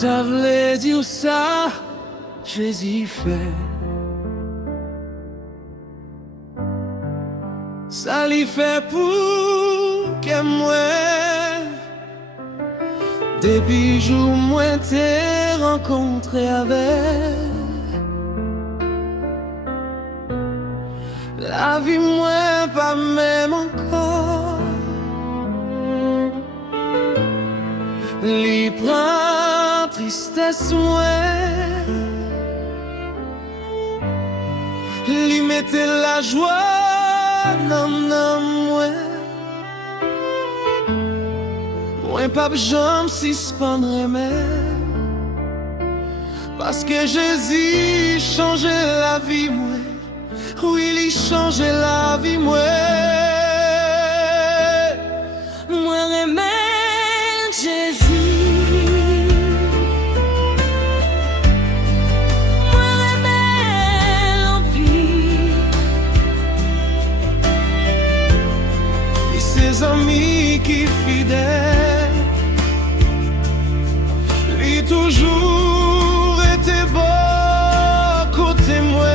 ta vle dire ça, Jésus fait. Ça lui fait pour que moi, depuis jour moi t'ai rencontré avec. La vie moi pas même encore. Li prend tristesse moi, li mette la joie dans moi. Moi pas j'aime suspendre mais parce que Jésus change la vie moi. Oui, il change la vie moi. Moi remets Jésus. Moi remets l'empire. Et ses amis qui fidèles, lui toujours était bon côté moi.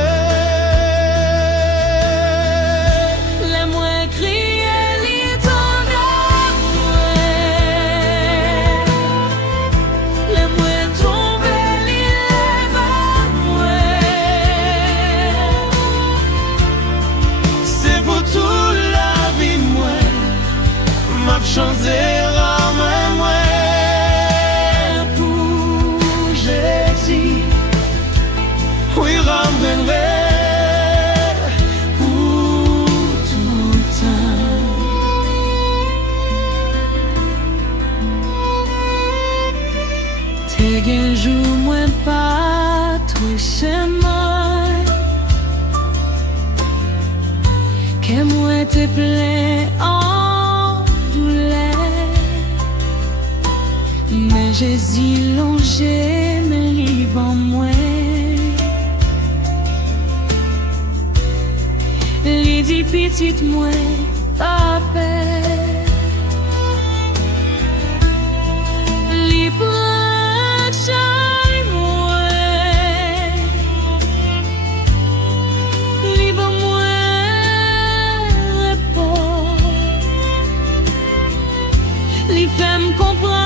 Chanter à moi pour Jésus. Oui, ramènerai pour tout temps. T'es qu'un jour moins pas tout chez moi, que moi te plaît en mais Jésus longé me livre en moi. Il dit petite moi ta paix. Il prend chaque moi. Il va moi repos. Il fait me comprendre.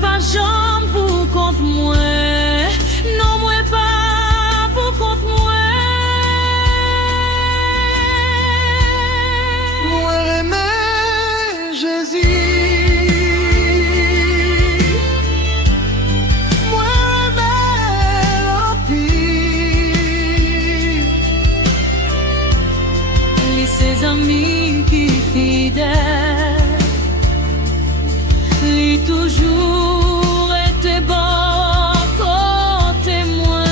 Pas jambe pour contre moi, non moi pas pour contre moi. Moi remets Jésus. Moi remets l'empire. Les ses amis qui fidèles, lui toujours était bon côté moi.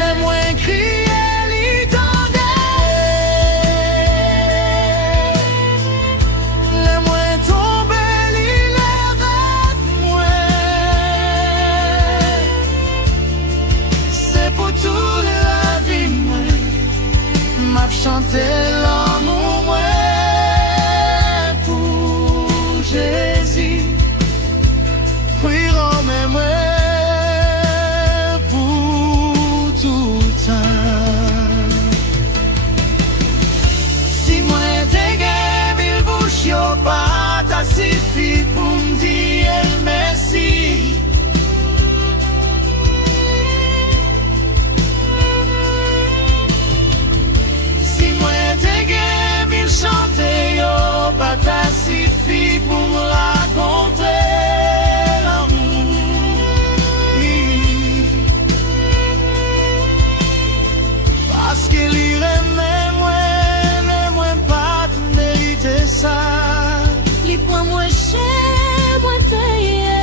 Le moins crié, lui tendait. Le moins tombé, lui levait moi. C'est pour toute la vie moi, m'a chanté l'amour moi. Jésus, oui, remets-moi pour tout temps. Si moi t'ai gagné mille bouches, y'a pas ta suffi pour me dire merci. Si moi t'ai gagné mille chanter, y'a pas ta suffi pour me raconter l'amour. Parce qu'il irait même moi pas de mériter ça. Les points moins chers, moins taillés.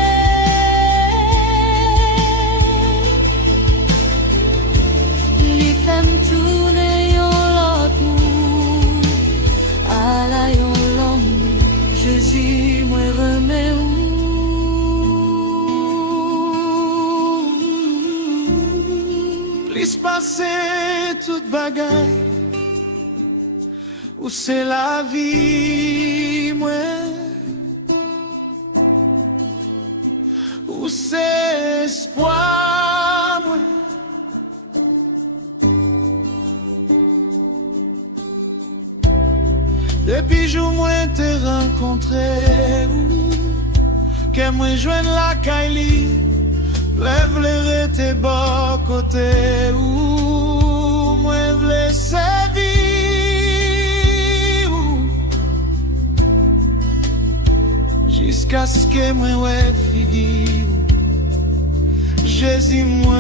Les femmes tourner l'autre bout. À la l'homme. Jésus, moi remets où? Plus passer toute bagaille, où c'est la vie, moi. c'est espoir, moi. Depuis jour moi t'ai rencontré, que moi joigne la Kylie, lève les tes bas côté, moi v'lais servir, jusqu'à ce que moi ouais figure, Jésus moi.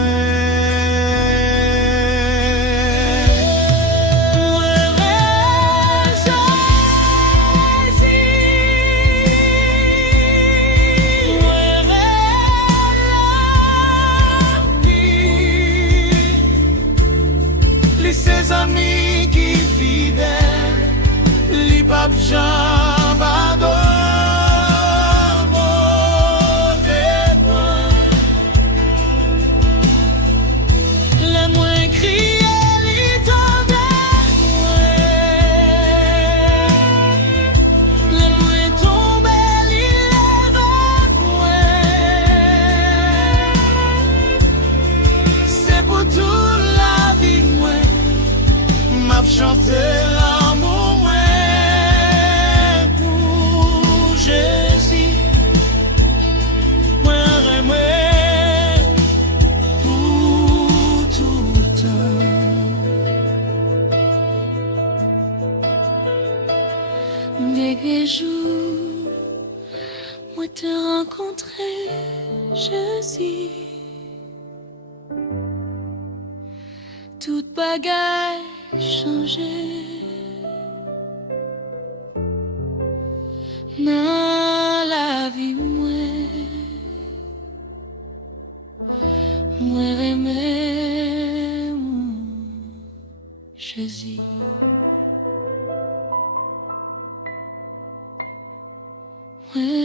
Ses amis qui fidèles, li pape Jean Bado, mauvais point. Le moins crié, li tendait, le moins tombé, li lève, c'est pour tout la vie, moi. M'a chanté l'amour ouais, pour Jésus. Moi, pour tout le temps. Dès que jour, moi te rencontrer, Jésus. Toute bagaille changé dans la vie moi aimer Jésus. Ouais.